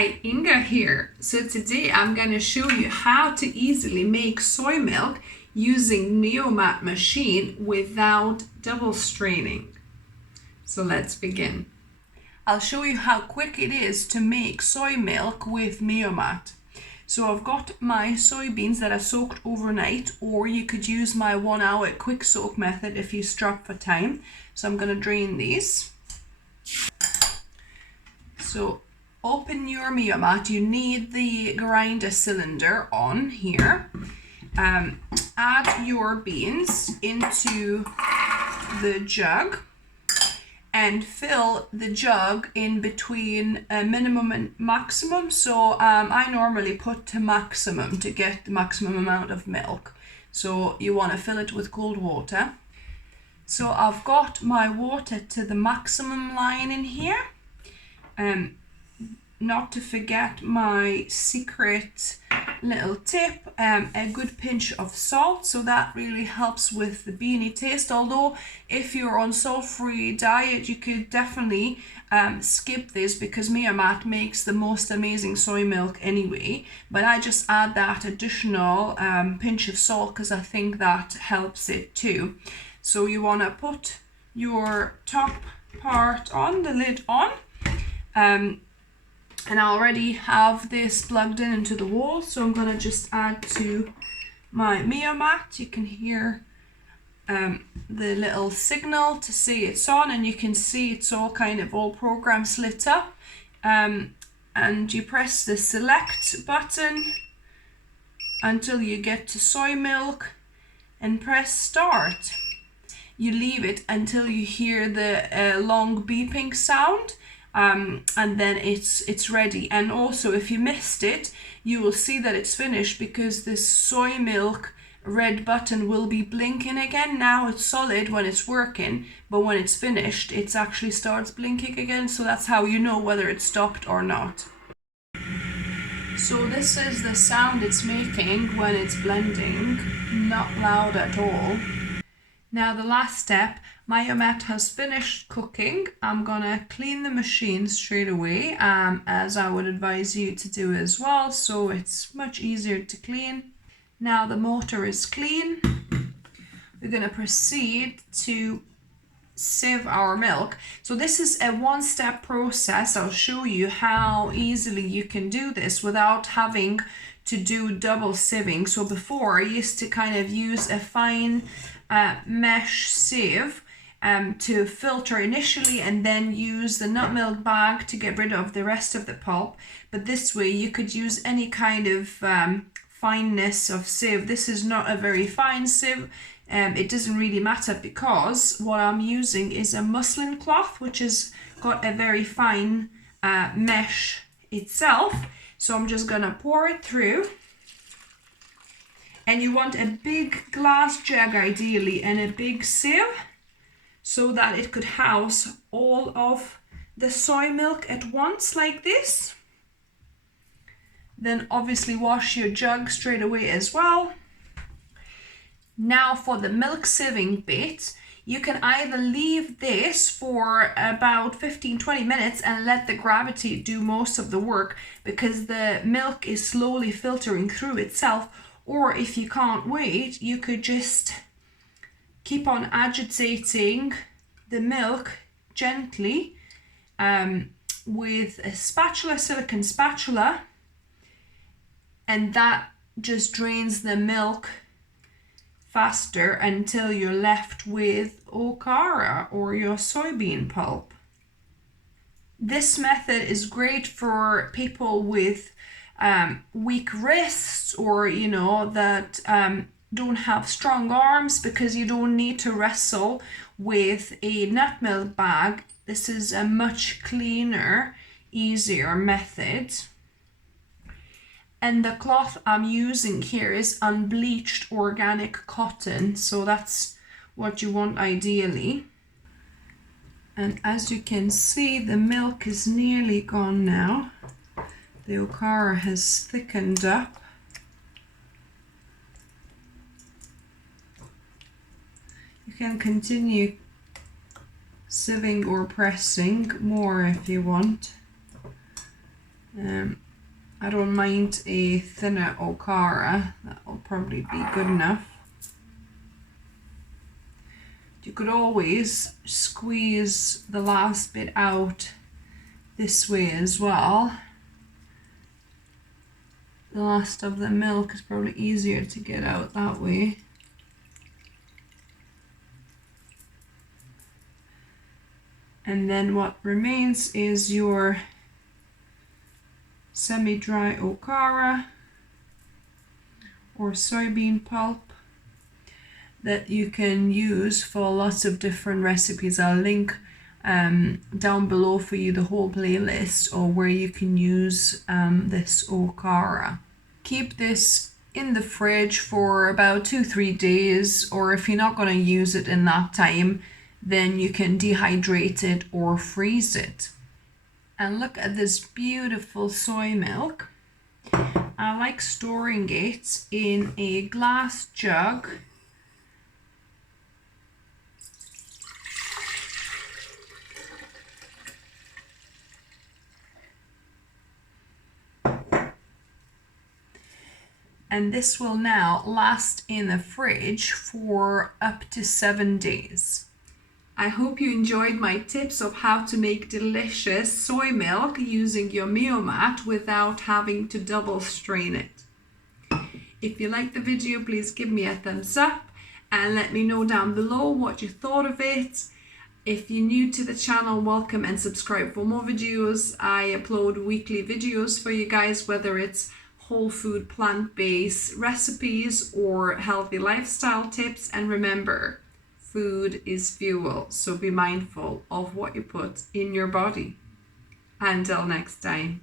Hi, Inga here. So today I'm going to show you how to easily make soy milk using MioMat machine without double straining. So let's begin. I'll show you how quick it is to make soy milk with MioMat. So I've got my soybeans that are soaked overnight, or you could use my 1 hour quick soak method if you're strapped for time. So I'm going to drain these. So open your MioMat. You need the grinder cylinder on here. Add your beans into the jug and fill the jug in between minimum and maximum. So I normally put to maximum to get the maximum amount of milk. So you want to fill it with cold water. So I've got my water to the maximum line in here. Not to forget my secret little tip, a good pinch of salt, so that really helps with the beanie taste. Although if you're on salt-free diet, you could definitely skip this because MioMat makes the most amazing soy milk anyway, but I just add that additional pinch of salt because I think that helps it too. So you want to put your top part on, the lid on, and I already have this plugged in into the wall, so I'm going to just add to my MioMat. You can hear the little signal to say it's on, and you can see it's all kind of all programs lit up. And you press the select button until you get to soy milk and press start. You leave it until you hear the long beeping sound. And then it's ready. And also, if you missed it, you will see that it's finished because this soy milk red button will be blinking again. Now it's solid when it's working, but when it's finished, it actually starts blinking again. So that's how you know whether it's stopped or not. So this is the sound it's making when it's blending, not loud at all. Now the last step, MioMat has finished cooking. I'm gonna clean the machine straight away, as I would advise you to do as well, so it's much easier to clean. Now the motor is clean. We're gonna proceed to sieve our milk. So this is a one-step process. I'll show you how easily you can do this without having to do double sieving. So before I used to kind of use a fine mesh sieve to filter initially and then use the nutmilk bag to get rid of the rest of the pulp. But this way you could use any kind of fineness of sieve. This is not a very fine sieve. It doesn't really matter because what I'm using is a muslin cloth, which has got a very fine mesh itself. So I'm just gonna pour it through. And you want a big glass jug ideally and a big sieve so that it could house all of the soy milk at once like this. Then obviously wash your jug straight away as well. Now for the milk sieving bit, you can either leave this for about 15-20 minutes and let the gravity do most of the work because the milk is slowly filtering through itself. Or if you can't wait, you could just keep on agitating the milk gently with a spatula, silicone spatula, and that just drains the milk faster until you're left with okara or your soybean pulp. This method is great for people with weak wrists or that don't have strong arms because you don't need to wrestle with a nutmilk bag. This is a much cleaner, easier method. And the cloth I'm using here is unbleached organic cotton, so that's what you want ideally. And as you can see, the milk is nearly gone now. The okara has thickened up. You can continue sieving or pressing more if you want. I don't mind a thinner okara, that'll probably be good enough. You could always squeeze the last bit out this way as well. The last of the milk is probably easier to get out that way. And then what remains is your semi-dry okara or soybean pulp that you can use for lots of different recipes. I'll link down below for you the whole playlist or where you can use this okara. Keep this in the fridge for about 2-3 days, or if you're not going to use it in that time, then you can dehydrate it or freeze it. And look at this beautiful soy milk. I like storing it in a glass jug. And this will now last in the fridge for up to 7 days. I hope you enjoyed my tips of how to make delicious soy milk using your MioMat without having to double strain it. If you liked the video, please give me a thumbs up and let me know down below what you thought of it. If you're new to the channel, welcome and subscribe for more videos. I upload weekly videos for you guys, whether it's whole food plant-based recipes or healthy lifestyle tips. And remember, food is fuel, so be mindful of what you put in your body. Until next time.